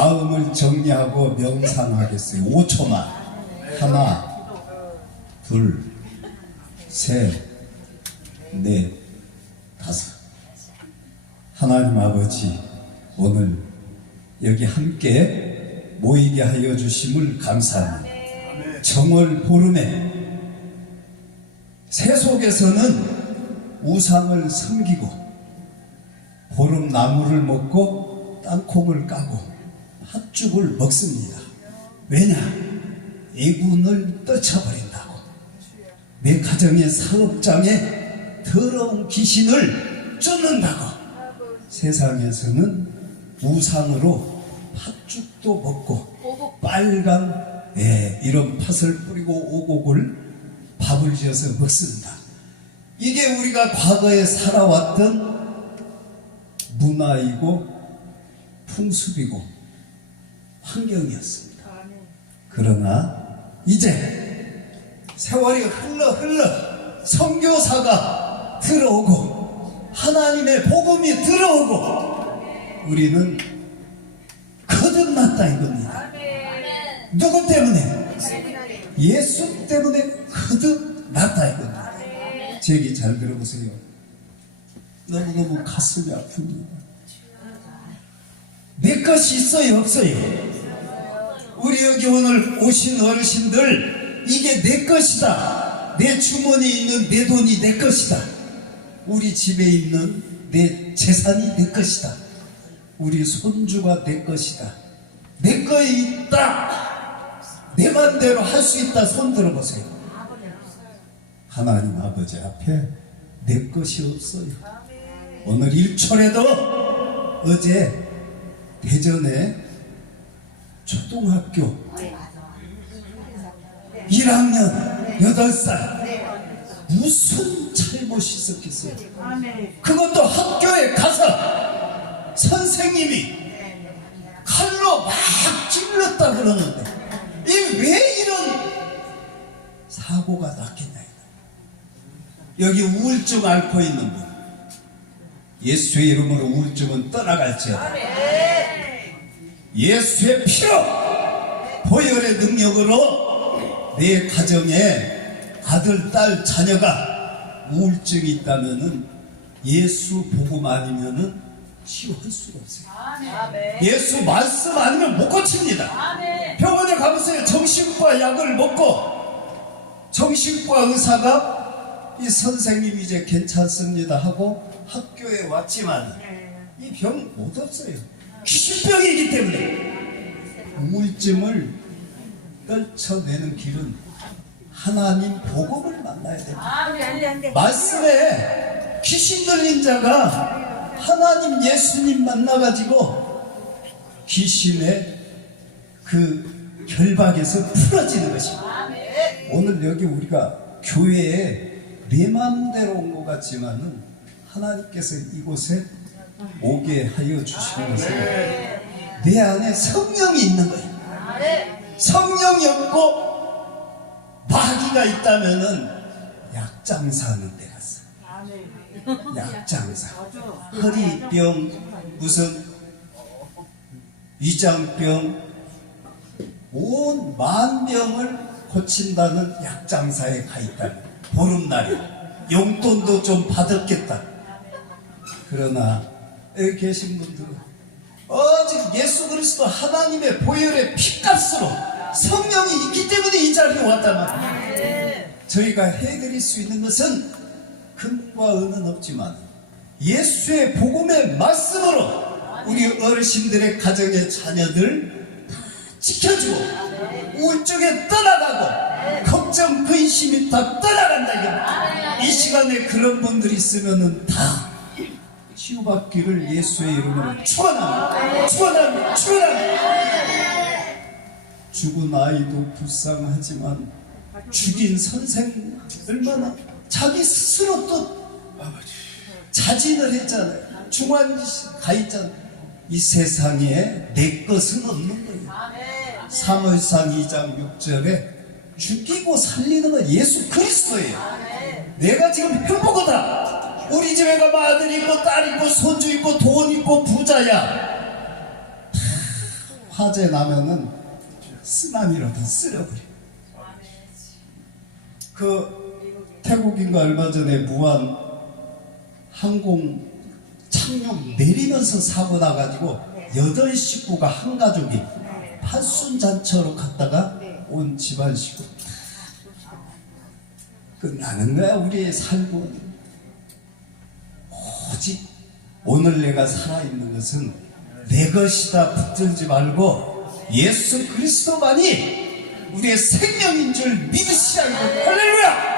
마음을 정리하고 명상하겠어요. 5초만. 하나, 둘, 셋, 넷, 다섯. 하나님 아버지, 오늘 여기 함께 모이게 하여 주심을 감사합니다. 정월 보름에 세속에서는 우상을 섬기고 보름 나무를 먹고 땅콩을 까고 팥죽을 먹습니다. 왜냐? 애군을 떨쳐버린다고. 내 가정의 사업장에 더러운 귀신을 쫓는다고. 세상에서는 우상으로 팥죽도 먹고 빨간 예, 이런 팥을 뿌리고 오곡을 밥을 지어서 먹습니다. 이게 우리가 과거에 살아왔던 문화이고 풍습이고 환경이었습니다. 그러나 이제 세월이 흘러 흘러 선교사가 들어오고 하나님의 복음이 들어오고 우리는 거듭났다 이겁니다. 누구 때문에? 예수 때문에 거듭났다 이겁니다. 제 얘기 잘 들어보세요. 너무너무 가슴이 아픕니다. 내 것이 있어요, 없어요? 우리 여기 오늘 오신 어르신들, 이게 내 것이다. 내 주머니에 있는 내 돈이 내 것이다. 우리 집에 있는 내 재산이 내 것이다. 우리 손주가 내 것이다. 내 거에 있다. 내 맘대로 할 수 있다. 손 들어보세요. 하나님 아버지 앞에 내 것이 없어요. 오늘 일초에도 어제 대전에 초등학교 1학년 8살. 무슨 잘못이 있었겠어요? 그것도 학교에 가서 선생님이 칼로 막 찔렀다 그러는데 이 왜 이런 사고가 났겠냐 여기 우울증 앓고 있는 분. 예수의 이름으로 우울증은 떠나갈지어다 예수의 피로 보혈의 능력으로 내 가정에 아들, 딸, 자녀가 우울증이 있다면은 예수 복음 아니면은 치유할 수가 없어요. 예수 말씀 아니면 못 고칩니다. 병원에 가보세요. 정신과 약을 먹고 정신과 의사가 이 선생님 이제 괜찮습니다 하고 학교에 왔지만 이 병 못 없어요. 귀신병이기 때문에 우울증을 떨쳐내는 길은 하나님 복음을 만나야 됩니다. 말씀에 귀신 들린 자가 하나님 예수님 만나가지고 귀신의 그 결박에서 풀어지는 것입니다. 오늘 여기 우리가 교회에 내 마음대로 온 것 같지만은 하나님께서 이곳에 오게 하여 것은 내 안에 성령이 있는 거예요. 성령이 없고 마귀가 있다면은 약장사하는 데 갔어. 약장사. 허리병, 무슨 위장병, 온 만병을 고친다는 약장사에 가 있다. 보름날에 용돈도 좀 받았겠다. 그러나 여기 계신 분들은 오직 예수 그리스도 하나님의 보혈의 피값으로 성령이 있기 때문에 이 자리에 왔단 말이에요. 저희가 해드릴 수 있는 것은 금과 은은 없지만 예수의 복음의 말씀으로 우리 어르신들의 가정의 자녀들 다 지켜주고 우울증에 떠나가고 걱정 근심이 다 떠나간다 이 시간에 그런 분들이 있으면은 다 치유받기를 예수의 이름으로 축원합니다. 축원합니다. 축원합니다. 죽은 아이도 불쌍하지만 죽인 선생 얼마나 자기 스스로 또 자진을 했잖아요. 중환 가 있잖아요. 이 세상에 내 것은 없는 거예요. 3월상 2장 6절에 죽이고 살리는 건 예수 그리스도예요. 내가 지금 행복하다. 우리 집에 가면 아들 있고 딸 있고 손주 있고 돈 있고 부자야. 다 화재 나면은 쓰나미로 다 쓸어버려. 그 태국인가 얼마 전에 무한 항공 착륙 내리면서 사고 나가지고 여덟 식구가 한 가족이 팔순잔치로 갔다가 온 집안 식구 끝나는 거야 우리 의 삶은 오직 오늘 내가 살아있는 것은 내 것이다. 붙들지 말고 예수 그리스도만이 우리의 생명인 줄 믿으시라. 이거 할렐루야